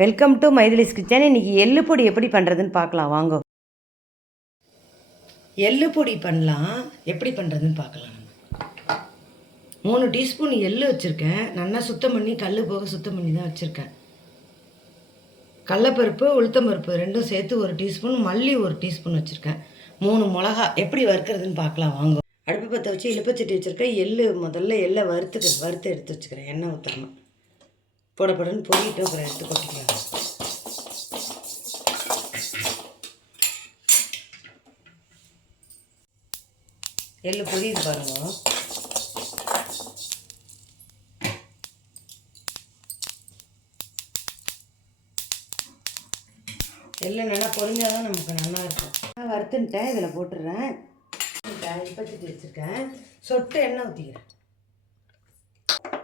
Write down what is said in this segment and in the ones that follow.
Welcome to மைதிலிஸ் kitchen. இன்றைக்கி எள்ளு பொடி எப்படி பண்ணுறதுன்னு பார்க்கலாம் வாங்க. எள்ளு பொடி பண்ணலாம், எப்படி பண்ணுறதுன்னு பார்க்கலாம். நம்ம 3 டீஸ்பூன் எள்ளு வச்சுருக்கேன். நல்லா சுத்தம் பண்ணி கல் போக சுத்தம் பண்ணி தான் வச்சுருக்கேன். கடலப்பருப்பு உளுத்தம்பருப்பு ரெண்டும் சேர்த்து 1 டீஸ்பூன், மல்லி 1 டீஸ்பூன் வச்சுருக்கேன். 3 மிளகா எப்படி வறுக்கிறதுன்னு பார்க்கலாம் வாங்க. அடுப்பு பற்ற வச்சு இழுப்பச்சட்டி வச்சுருக்கேன். முதல்ல எள்ளை வறுத்து எடுத்து வச்சுக்கிறேன். எண்ணெய் ஊற்றாமல் போடப்படன்னு பொடிட்டு அப்புறம் எடுத்து கொட்டிக்கலாம். எள்ளு பொரியுது பாருங்க. எள்ளு நல்லா பொரிஞ்சால் தான் நமக்கு நல்லா இருக்கும். நான் வறுத்துன்ட்டேன், இதில் போட்டுடுறேன். இப்பத்தி வச்சுருக்கேன். சொட்டு எண்ணெய் ஊற்றிக்கிறேன்.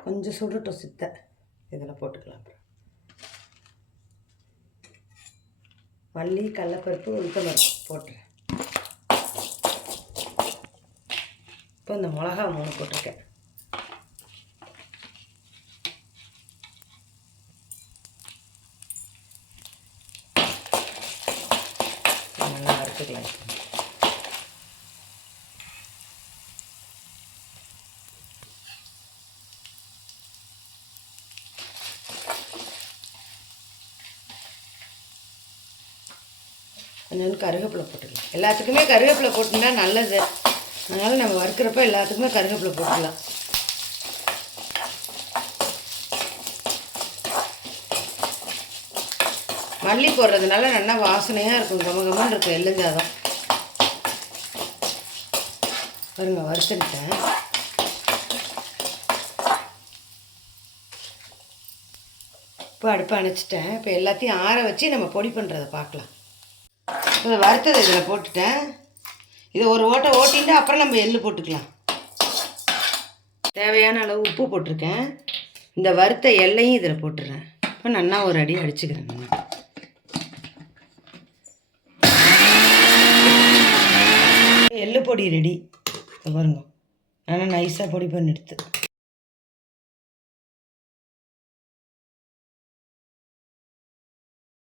கொஞ்சம் சுடட்டும் சித்தை இதில் போட்டுக்கலாம். அப்புறம் மல்லி கடலப்பருப்பு உளுத்தம்பருப்பு போட்டுறேன். இப்போ இந்த மிளகா 3 போட்டிருக்கேன். நல்லா வறுத்துக்கலாம். கொஞ்சம் கருவேப்பிலை போட்டுக்கலாம். எல்லாத்துக்குமே கருவேப்பிலை போட்டுனா நல்லது. அதனால் நம்ம வறுக்கிறப்ப எல்லாத்துக்குமே கருவேப்பிலை போட்டுக்கலாம். மல்லி போடுறதுனால நல்லா வாசனையாக இருக்கும், கமகமாக இருக்கும் எள்ளுஞ்சாதம். பாருங்க வறுத்துட்டேன். இப்போ அடுப்பை அணைச்சிட்டேன். இப்போ எல்லாத்தையும் ஆற வச்சு நம்ம பொடி பண்ணுறதை பார்க்கலாம். இப்போ வறுத்ததை இதில் போட்டுட்டேன். இதை ஒரு ஓட்டை ஓட்டிட்டு அப்புறம் நம்ம எள்ளு போட்டுக்கலாம். தேவையான அளவு உப்பு போட்டிருக்கேன். இந்த வறுத்த எல்லையும் இதில் போட்டுடுறேன். இப்போ நல்லா ஒரு அடி அடிச்சுக்கிறேன். நம்ம எள்ளு பொடி ரெடி. பாருங்க, நல்லா நைஸாக பொடி பண்ணி எடுத்து